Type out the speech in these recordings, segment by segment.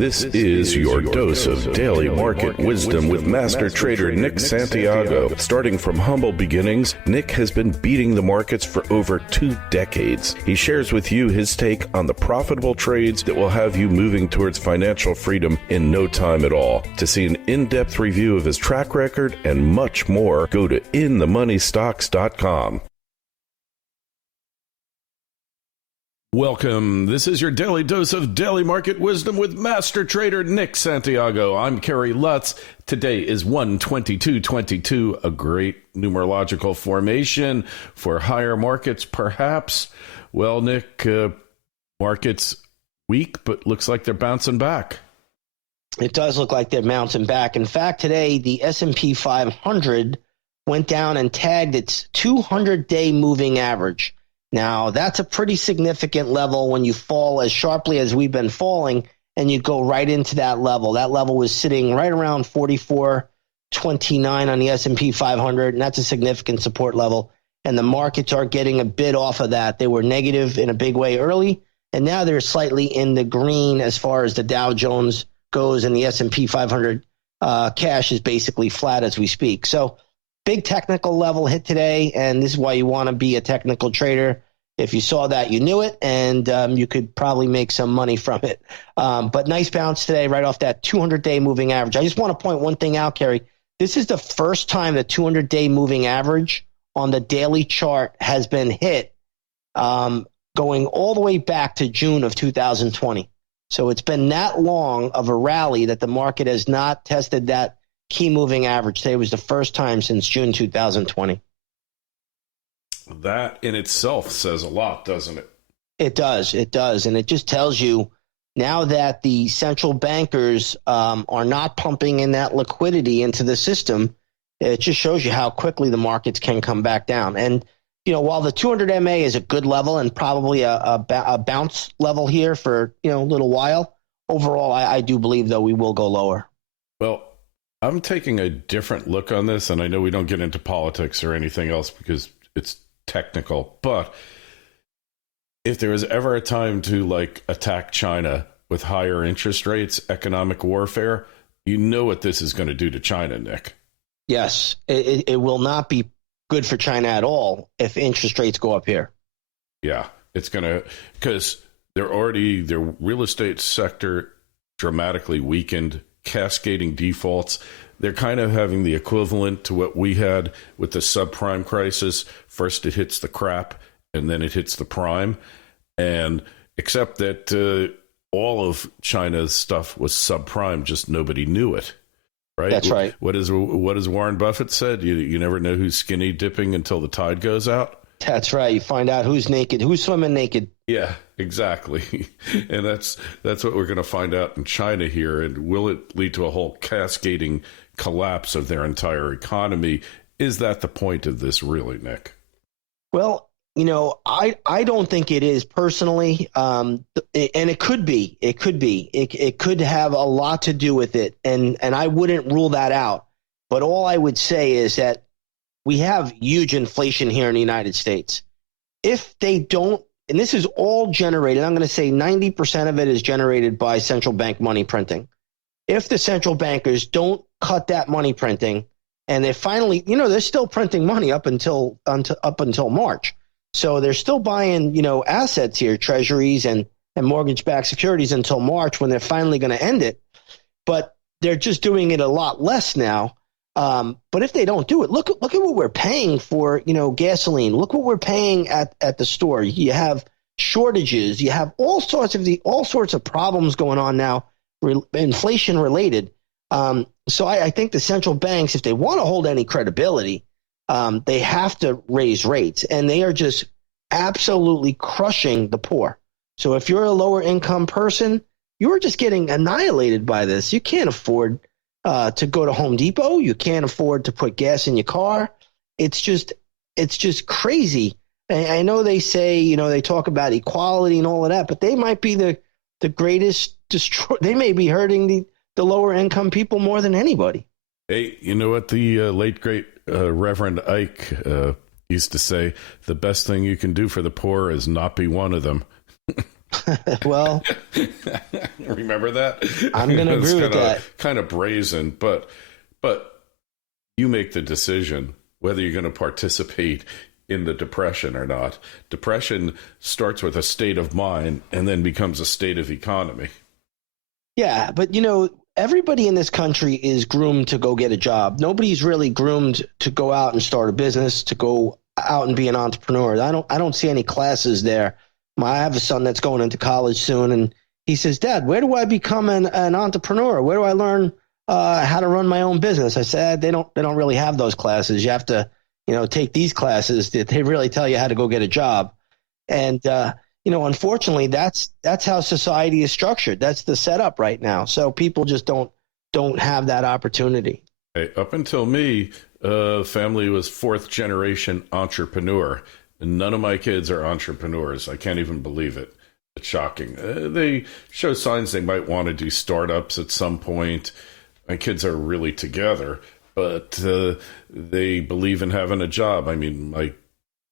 This is your dose of daily market wisdom with master trader Nick Santiago. Starting from humble beginnings, Nick has been beating the markets for over 2 decades. He shares with you his take on the profitable trades that will have you moving towards financial freedom in no time at all. To see an in-depth review of his track record and much more, go to inthemoneystocks.com. Welcome. This is your daily dose of daily market wisdom with master trader Nick Santiago. I'm Kerry Lutz. Today is 1/22/22, a great numerological formation for higher markets, perhaps. Well, Nick, markets weak, but looks like they're bouncing back. It does look like they're bouncing back. In fact, today, the S&P 500 went down and tagged its 200-day moving average. Now, that's a pretty significant level when you fall as sharply as we've been falling, and you go right into that level. That level was sitting right around 44.29 on the S&P 500, and that's a significant support level. And the markets are getting a bit off of that. They were negative in a big way early, and now they're slightly in the green as far as the Dow Jones goes, and the S&P 500 cash is basically flat as we speak. So big technical level hit today, and this is why you want to be a technical trader. If you saw that, you knew it, and you could probably make some money from it. But nice bounce today right off that 200-day moving average. I just want to point one thing out, Kerry. This is the first time the 200-day moving average on the daily chart has been hit going all the way back to June of 2020. So it's been that long of a rally that the market has not tested that key moving average. Today was the first time since June 2020. That in itself says a lot, doesn't it? It does. It does. And it just tells you now that the central bankers are not pumping in that liquidity into the system, it just shows you how quickly the markets can come back down. And, you know, while the 200 MA is a good level and probably a bounce level here for, you know, a little while, overall, I do believe, though, we will go lower. Well, I'm taking a different look on this, and I know we don't get into politics or anything else because it's technical, but if there was ever a time to like attack China with higher interest rates, economic warfare, you know what this is going to do to China, Nick. Yes, it will not be good for China at all if interest rates go up here. Yeah, it's going to, because their real estate sector dramatically weakened, cascading defaults. They're kind of having the equivalent to what we had with the subprime crisis. First it hits the crap, and then it hits the prime. And except that all of China's stuff was subprime, just nobody knew it. Right? That's right. What is Warren Buffett said? You never know who's skinny dipping until the tide goes out. That's right. You find out who's naked, who's swimming naked. Yeah, exactly. And that's what we're going to find out in China here. And will it lead to a whole cascading collapse of their entire economy? Is that the point of this, really, Nick? Well, you know, I don't think it is personally, and it could be. It could have a lot to do with it, and I wouldn't rule that out. But all I would say is that we have huge inflation here in the United States. If they don't, and this is all generated, I'm going to say 90% of it is generated by central bank money printing. If the central bankers don't cut that money printing, and they finally, you know, they're still printing money up until March. So they're still buying, you know, assets here, treasuries and mortgage-backed securities until March when they're finally going to end it. But they're just doing it a lot less now. But if they don't do it, look at what we're paying for, you know, gasoline. Look what we're paying at the store. You have shortages. You have all sorts of problems going on now, inflation related. So I think the central banks, if they want to hold any credibility, they have to raise rates, and they are just absolutely crushing the poor. So if you're a lower income person, you're just getting annihilated by this. You can't afford to go to Home Depot. You can't afford to put gas in your car. It's just crazy. And I know they say, you know, they talk about equality and all of that, but they might be the greatest they may be hurting the lower income people more than anybody. Hey, you know what the late great Reverend Ike used to say? The best thing you can do for the poor is not be one of them. Well, remember remember that? I'm going to agree with that. Kind of brazen, but you make the decision whether you're going to participate in the depression or not. Depression starts with a state of mind and then becomes a state of economy. Yeah, but everybody in this country is groomed to go get a job. Nobody's really groomed to go out and start a business, to go out and be an entrepreneur. I don't see any classes there. I have a son that's going into college soon, and he says, "Dad, where do I become an entrepreneur? Where do I learn how to run my own business?" I said, "They don't really have those classes. You have to, take these classes that they really tell you how to go get a job." And unfortunately, that's how society is structured. That's the setup right now. So people just don't have that opportunity. Hey, up until me, family was fourth generation entrepreneur. And none of my kids are entrepreneurs. I can't even believe it. It's shocking. They show signs they might want to do startups at some point. My kids are really together, but they believe in having a job. I mean, my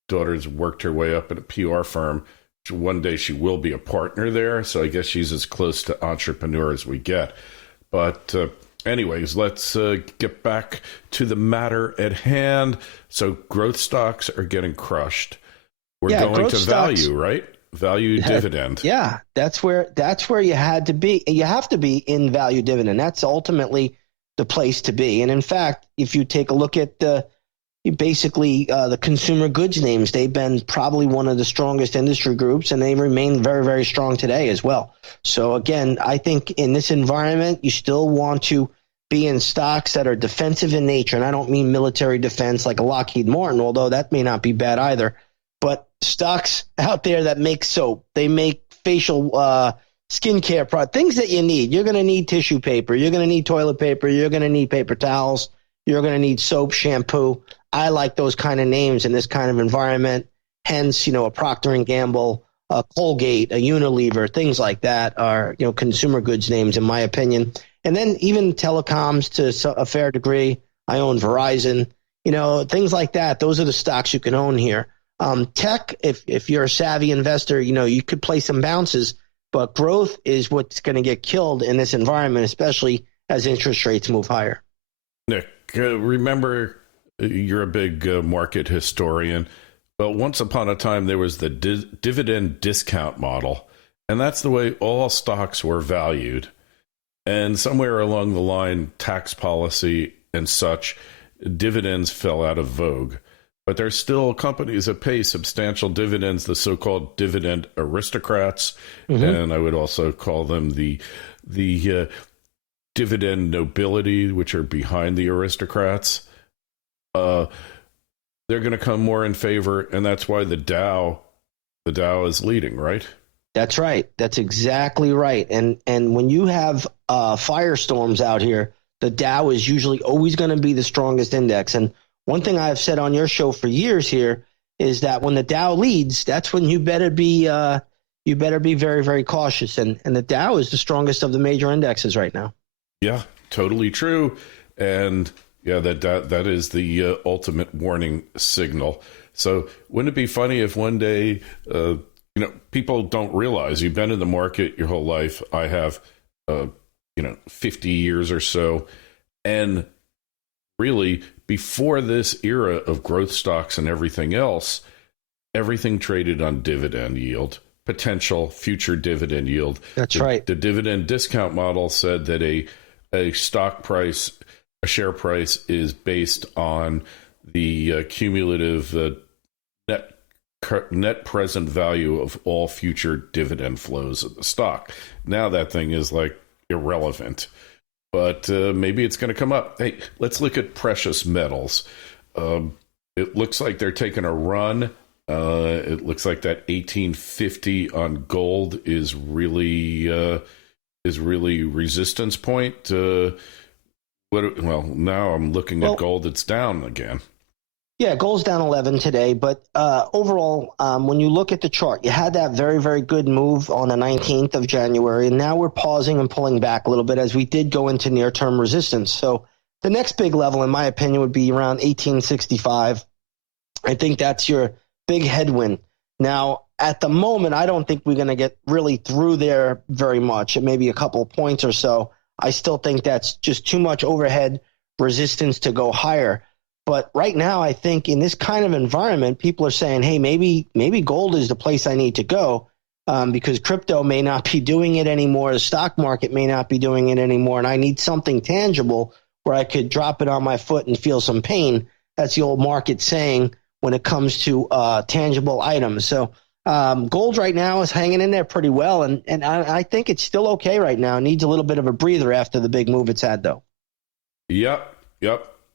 daughter's worked her way up at a PR firm. One day she will be a partner there, so I guess she's as close to entrepreneur as we get. But anyways, let's get back to the matter at hand. So growth stocks are getting crushed. We're going to value, right? Value dividend. Yeah, that's where you had to be. You have to be in value dividend. That's ultimately the place to be. And in fact, if you take a look at the consumer goods names, they've been probably one of the strongest industry groups, and they remain very, very strong today as well. So again, I think in this environment, you still want to be in stocks that are defensive in nature. And I don't mean military defense like a Lockheed Martin, although that may not be bad either. But stocks out there that make soap, they make facial skincare products, things that you need. You're going to need tissue paper. You're going to need toilet paper. You're going to need paper towels. You're going to need soap, shampoo. I like those kind of names in this kind of environment. Hence, a Procter & Gamble, a Colgate, a Unilever, things like that are, consumer goods names, in my opinion. And then even telecoms to a fair degree. I own Verizon, things like that. Those are the stocks you can own here. Tech, if you're a savvy investor, you could play some bounces, but growth is what's going to get killed in this environment, especially as interest rates move higher. Nick, remember, you're a big market historian, but once upon a time there was the dividend discount model, and that's the way all stocks were valued. And somewhere along the line, tax policy and such, dividends fell out of vogue. But there's still companies that pay substantial dividends, the so-called dividend aristocrats, and I would also call them the dividend nobility, which are behind the aristocrats. They're going to come more in favor, and that's why the Dow is leading, right? That's right. That's exactly right. And when you have firestorms out here, the Dow is usually always going to be the strongest index. And one thing I've said on your show for years here is that when the Dow leads, that's when you better be very, very cautious. And the Dow is the strongest of the major indexes right now. Yeah, totally true. And yeah, that is the ultimate warning signal. So wouldn't it be funny if one day, people don't realize you've been in the market your whole life. I have, 50 years or so. And really, before this era of growth stocks and everything else, everything traded on dividend yield, potential future dividend yield. That's right. The dividend discount model said that a stock price, a share price, is based on the cumulative net present value of all future dividend flows of the stock. Now that thing is like irrelevant. But maybe it's going to come up. Hey, let's look at precious metals. It looks like they're taking a run. It looks like that 1850 on gold is really resistance point. Now I'm looking at gold. It's down again. Yeah, gold's down 11 today, but overall, when you look at the chart, you had that very, very good move on the 19th of January, and now we're pausing and pulling back a little bit as we did go into near-term resistance. So the next big level, in my opinion, would be around 1865. I think that's your big headwind. Now, at the moment, I don't think we're going to get really through there very much. It may be a couple of points or so. I still think that's just too much overhead resistance to go higher. But right now, I think in this kind of environment, people are saying, hey, maybe gold is the place I need to go, because crypto may not be doing it anymore. The stock market may not be doing it anymore. And I need something tangible where I could drop it on my foot and feel some pain. That's the old market saying when it comes to tangible items. So gold right now is hanging in there pretty well. And I think it's still okay right now. It needs a little bit of a breather after the big move it's had, though. Yep.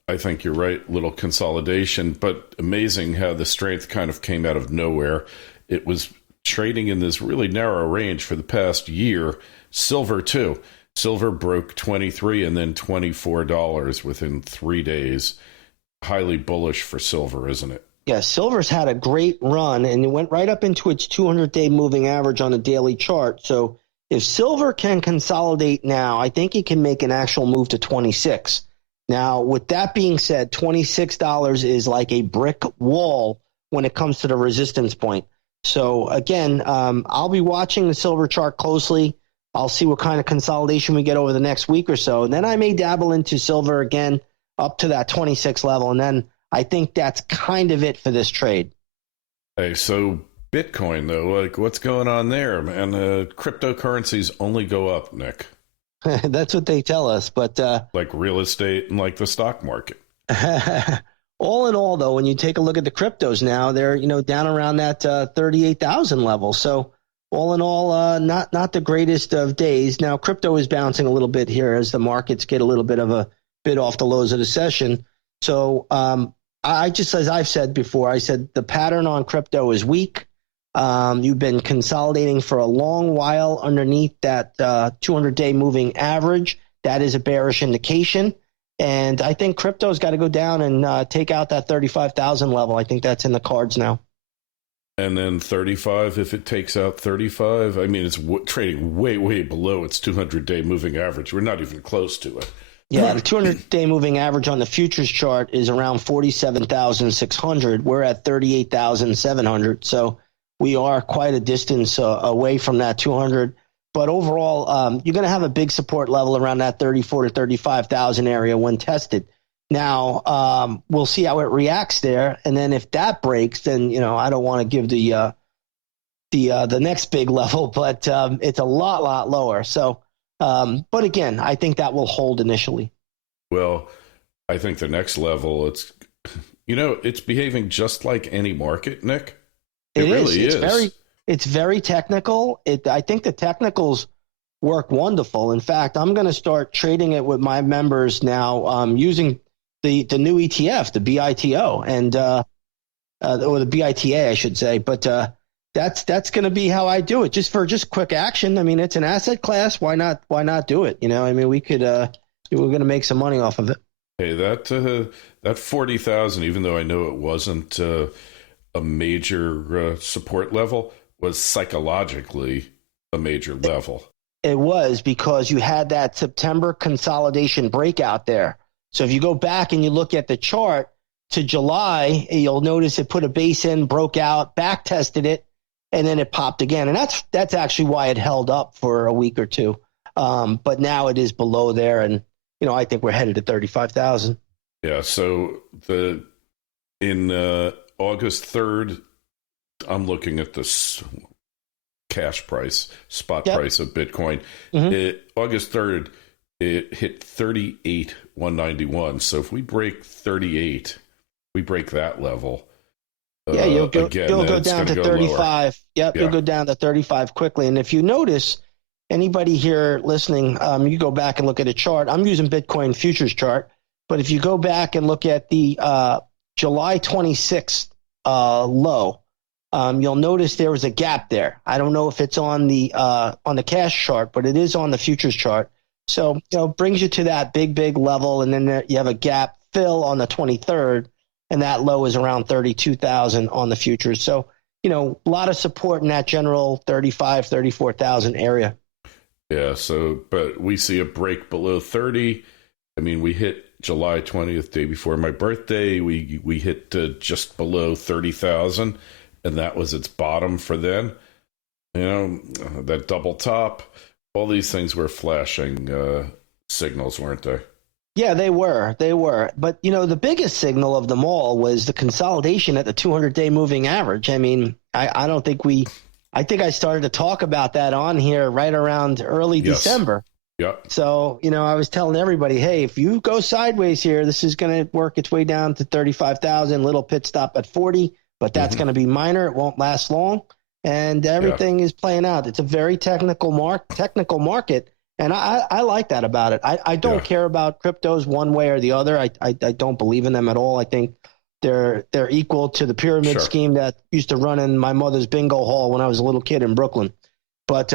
I think you're right. Little consolidation, but amazing how the strength kind of came out of nowhere. It was trading in this really narrow range for the past year. Silver, too. Silver broke $23 and then $24 within 3 days. Highly bullish for silver, isn't it? Yeah, silver's had a great run, and it went right up into its 200-day moving average on the daily chart. So if silver can consolidate now, I think it can make an actual move to 26. Now, with that being said, $26 is like a brick wall when it comes to the resistance point. So again, I'll be watching the silver chart closely. I'll see what kind of consolidation we get over the next week or so. And then I may dabble into silver again up to that 26 level. And then I think that's kind of it for this trade. Hey, so Bitcoin, though, like what's going on there, man? Cryptocurrencies only go up, Nick. That's what they tell us. But like real estate and like the stock market. All in all, though, when you take a look at the cryptos now, they're down around that 38,000 level. So all in all, not the greatest of days. Now, crypto is bouncing a little bit here as the markets get a little bit of a bid off the lows of the session. So I just, as I've said before, I said the pattern on crypto is weak. You've been consolidating for a long while underneath that 200-day moving average. That is a bearish indication. And I think crypto's got to go down and take out that 35,000 level. I think that's in the cards now. And then 35, if it takes out 35, I mean, it's trading way, way below its 200-day moving average. We're not even close to it. Yeah, the 200-day moving average on the futures chart is around 47,600. We're at 38,700. So we are quite a distance away from that 200. But overall, you're going to have a big support level around that 34 to 35,000 area when tested. Now, we'll see how it reacts there. And then if that breaks, then, I don't want to give the next big level, but it's a lot lower. So, but again, I think that will hold initially. Well, I think the next level, it's behaving just like any market, Nick. It really is. It's very technical. I think the technicals work wonderful. In fact, I'm going to start trading it with my members now using the new ETF, the BITO, and or the BITA, I should say. But that's going to be how I do it, just quick action. I mean, it's an asset class. Why not do it? I mean, we're going to make some money off of it. Hey, that 40,000, even though I know it wasn't a major support level, was psychologically a major level. It was because you had that September consolidation breakout there. So if you go back and you look at the chart to July, you'll notice it put a base in, broke out, back tested it, and then it popped again. And that's actually why it held up for a week or two. But now it is below there, and I think we're headed to 35,000. Yeah. So in August 3rd, I'm looking at this cash price, spot price of Bitcoin. Mm-hmm. August 3rd, it hit 38,191. So if we break 38, we break that level. You'll go down to 35. Yep, you'll go down to 35 quickly. And if you notice, anybody here listening, you go back and look at a chart. I'm using Bitcoin futures chart, but if you go back and look at the July 26th low, you'll notice there was a gap there. I don't know if it's on the cash chart, but it is on the futures chart. So, brings you to that big level, and then you have a gap fill on the 23rd, and that low is around 32,000 on the futures. So, a lot of support in that general 35, 34,000 area. Yeah. So, but we see a break below 30. I mean, we hit July 20th, day before my birthday. We hit just below 30,000. and that was its bottom for then. That double top, all these things were flashing signals, weren't they? Yeah, they were. But, the biggest signal of them all was the consolidation at the 200-day moving average. I mean, I don't think I think I started to talk about that on here right around early December. Yeah. So, I was telling everybody, hey, if you go sideways here, this is going to work its way down to 35,000, little pit stop at 40, but that's going to be minor. It won't last long. And everything is playing out. It's a very technical market. And I like that about it. I don't care about cryptos one way or the other. I don't believe in them at all. I think they're equal to the pyramid scheme that used to run in my mother's bingo hall when I was a little kid in Brooklyn. But,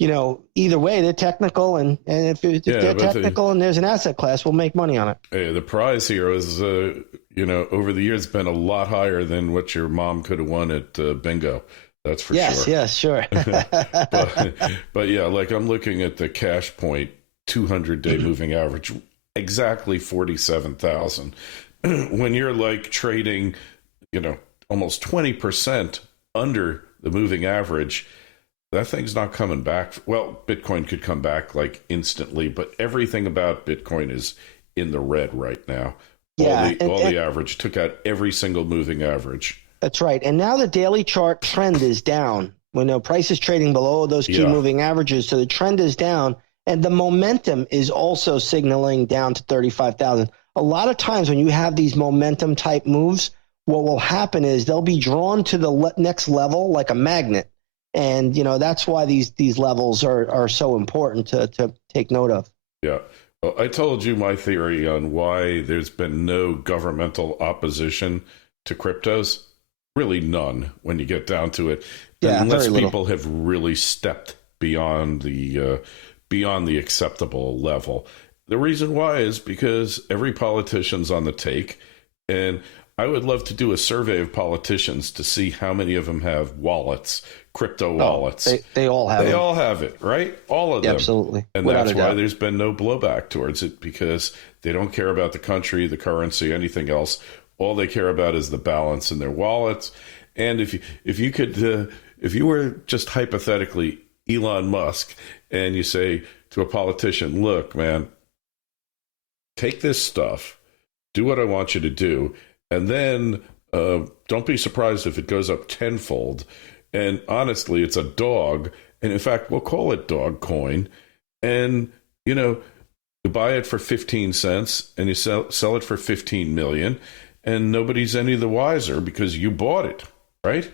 either way, they're technical. And if they're technical and there's an asset class, we'll make money on it. Hey, the prize here is, over the years been a lot higher than what your mom could have won at bingo. That's for sure. Yes, sure. but yeah, like I'm looking at the cash point 200-day moving average, exactly 47,000. When you're like trading, almost 20% under the moving average, that thing's not coming back. Well, Bitcoin could come back like instantly, but everything about Bitcoin is in the red right now. Yeah, all the average took out every single moving average. That's right. And now the daily chart trend is down. Price is trading below those key moving averages, so the trend is down, and the momentum is also signaling down to 35,000. A lot of times when you have these momentum type moves, what will happen is they'll be drawn to the next level like a magnet. And, that's why these levels are so important to take note of. Yeah. Well, I told you my theory on why there's been no governmental opposition to cryptos. Really none when you get down to it. Yeah, unless people have really stepped beyond the acceptable level. The reason why is because every politician's on the take, and I would love to do a survey of politicians to see how many of them have wallets, crypto wallets. They all have it. They all have it, right? All of them. Absolutely. And that's why there's been no blowback towards it, because they don't care about the country, the currency, anything else. All they care about is the balance in their wallets. And if you were just hypothetically Elon Musk and you say to a politician, look, man, take this stuff, do what I want you to do, and then don't be surprised if it goes up tenfold. And honestly, it's a dog. And in fact, we'll call it dog coin. And, you buy it for 15 cents and you sell it for 15 million. And nobody's any the wiser because you bought it, right?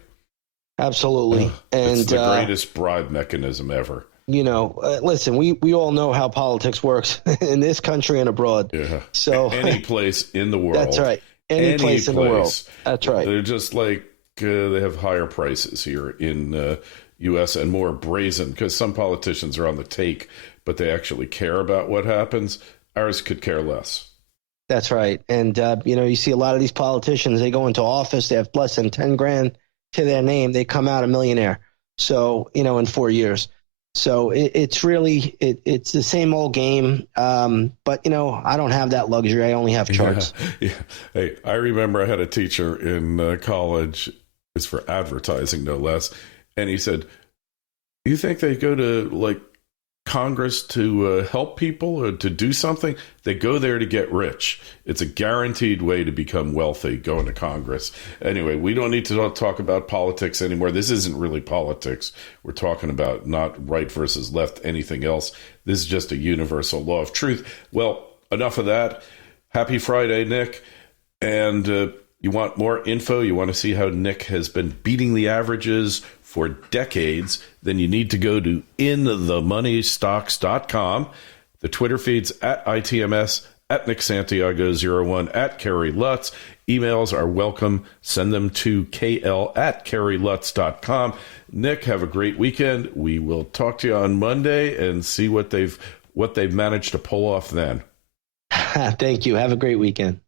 Absolutely. And it's the greatest bribe mechanism ever. Listen, we all know how politics works in this country and abroad. Yeah. So any place in the world. That's right. Any place in the world. That's right. They're just like they have higher prices here in U.S. and more brazen, because some politicians are on the take, but they actually care about what happens. Ours could care less. That's right. And, you see a lot of these politicians, they go into office, they have less than 10 grand to their name. They come out a millionaire. So, in 4 years. So it's really, it's the same old game. But, I don't have that luxury. I only have charts. Yeah. Hey, I remember I had a teacher in college, it was for advertising, no less. And he said, you think they go to Congress to help people or to do something? They go there to get rich. It's a guaranteed way to become wealthy, going to Congress. Anyway, we don't need to talk about politics anymore. This isn't really politics. We're talking about not right versus left, anything else. This is just a universal law of truth. Well, enough of that. Happy Friday, Nick. And you want more info? You want to see how Nick has been beating the averages for decades? Then you need to go to inthemoneystocks.com. The Twitter feeds at ITMS, at Nick Santiago01, at Kerry Lutz. Emails are welcome. Send them to kl@kerrylutz.com. Nick, have a great weekend. We will talk to you on Monday and see what they've managed to pull off then. Thank you. Have a great weekend.